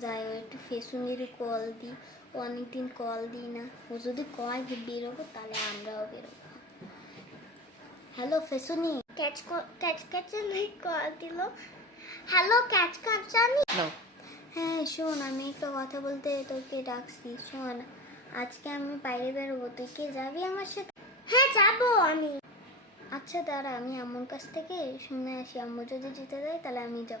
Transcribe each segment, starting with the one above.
যাই ও একটু ফেসুনের কল দিই। ও অনেকদিন কল দিই না। ও যদি কয় যে বেরোবো তাহলে আমরাও বেরোবো। হ্যালো ফেসুনি? ক্যাচ ক্যাচ ক্যাচানি কল দিল। হ্যালো ক্যাচ ক্যাচানি হ্যাঁ শোন আমি একটা কথা বলতে তোকে ডাকছি। শোন আজকে আমি বাইরে বেরোবো। তুই কে যাবি আমার সাথে? হ্যাঁ যাব আমি। আচ্ছা দাঁড়া আমি আম্মুর কাছ থেকে শুনে আসি। আম্মু যদি যেতে দেয় তাহলে আমি যাব।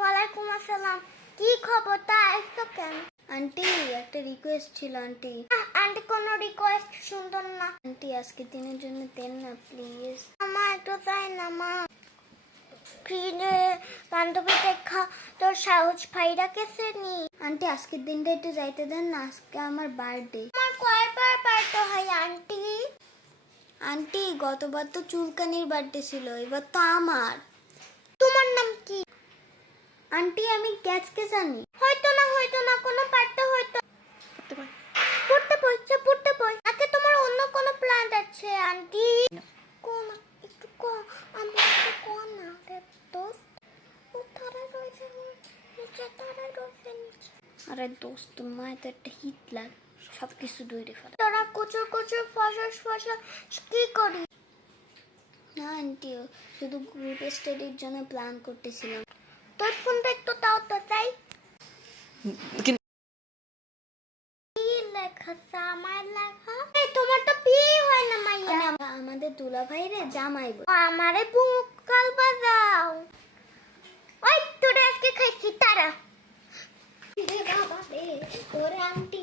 ওয়ালাইকুম আসসালাম। কি খবর? তা কেন? আন্টি, একটা রিকোয়েস্ট ছিল, আন্টি। আন্টি, কোনো রিকোয়েস্ট না। আন্টি, আজকে দিনের জন্য দেন না প্লিজ আমার একটু চাই না, মা। বান্ধবী দেখা, তোর সাহস ভাইরা কেসে নি? আন্টি, আজকের দিনটা একটু যাইতে দেন না, আজকে আমার বার্থডে আমার কয়বার বার্থডে হয়, আন্টি? আন্টি, গতবার তো চুলকানির বার্থডে ছিল, এবার তো আমার। আন্টি আমি গ্যাসকে জানি। হয়তো না হয়তো না কোনো বার্থডে হয়তো। পড়তে বইছে পড়তে বই আজকে তোমার অন্য কোনো প্ল্যান আছে আন্টি? কোন একটু কম আমরা একটু কম না রে দোস্ত। ও তারা রয়েছে নিচে তারা রয়েছে নিচে। আরে দোস্ত মায়ের একটা হিটলার সব কিছু দৌড়ে ফেলা। তোরা কুচুর কুচুর ফসস ফসস কি করি না আন্টি শুধু গ্রুপ স্টাডির জন্য প্ল্যান করতেছিলাম। তোর ফোনটা একটু দাও তো চাই আমাদের দুলা ভাই রে জামাই আমারে বুকাল বাজাও। ওই তোরা আজকে খাইছি তারা। তোর আন্টি